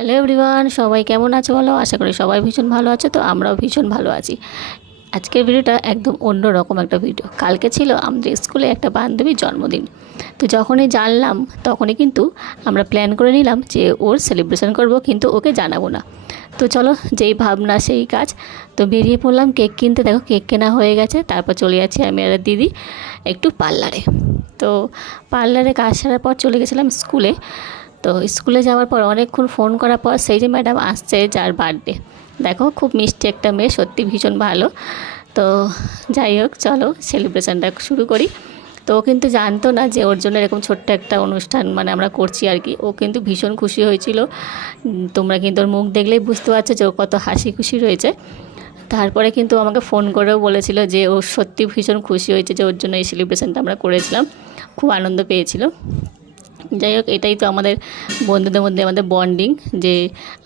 Hello everyone, সবাই কেমন আছো বলো? আশা করি সবাই ভীষণ ভালো আছে। তো আমরাও ভীষণ ভালো আছি। আজকের ভিডিওটা একদম অন্য রকম একটা ভিডিও। কালকে ছিল আমাদের স্কুলে একটা বান্ধবীর জন্মদিন। তো যখনই জানলাম তখনই কিন্তু আমরা প্ল্যান করে নিলাম যে ওর সেলিব্রেশন করব, কিন্তু ওকে জানাবো না। তো চলো, যেই ভাবনা সেই কাজ। তো বেরিয়ে পড়লাম কেক কিনতে। দেখো কেক কেনা হয়ে গেছে। তারপর চলে যাচ্ছি আমি আর দিদি একটু পার্লারে। তো পার্লারে কাজ সারার পর চলে গেছিলাম স্কুলে। তো স্কুলে যাওয়ার পর অনেকক্ষণ ফোন করার পর সেই যে ম্যাডাম আসছে যার বার্থডে, দেখো খুব মিষ্টি একটা মেয়ে, সত্যি ভীষণ ভালো। তো যাই হোক, চলো সেলিব্রেশনটা শুরু করি। তো ও কিন্তু জানতো না যে ওর জন্য এরকম ছোট্ট একটা অনুষ্ঠান মানে আমরা করছি আর কি। ও কিন্তু ভীষণ খুশি হয়েছিল। তোমরা কিন্তু ওর মুখ দেখলেই বুঝতে পারছো যে ও কত হাসি খুশি রয়েছে। তারপরে কিন্তু আমাকে ফোন করেও বলেছিল যে ও সত্যি ভীষণ খুশি হয়েছে যে ওর জন্য এই সেলিব্রেশনটা আমরা করেছিলাম, খুব আনন্দ পেয়েছিল। যাই হোক, এটাই তো আমাদের বন্ধুদের মধ্যে আমাদের বন্ডিং, যে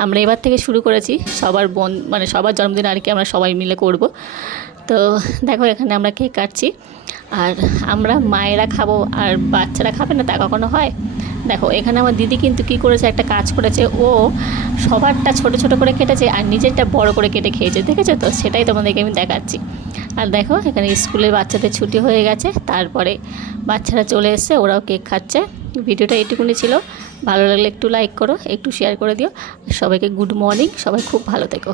আমরা এবার থেকে শুরু করেছি সবার মানে সবার জন্মদিন আর কি আমরা সবাই মিলে করব। তো দেখো এখানে আমরা কেক কাটছি, আর আমরা মায়েরা খাবো আর বাচ্চারা খাবে না তা কখনো হয়? দেখো এখানে আমার দিদি কিন্তু কী করেছে, একটা কাজ করেছে। ও সবারটা ছোট ছোট করে কেটেছে আর নিজেরটা বড় করে কেটে খেয়েছে, দেখেছো তো? সেটাই তোমাদেরকে আমি দেখাচ্ছি। আর দেখো এখানে স্কুলের বাচ্চাদের ছুটি হয়ে গেছে, তারপরে বাচ্চারা চলে এসছে, ওরাও কেক খাচ্ছে। ভিডিওটা এইটুকুনি ছিল। ভালো লাগলে একটু লাইক করো, একটু শেয়ার করে দিও। সবাইকে গুড মর্নিং, সবাই খুব ভালো থেকো।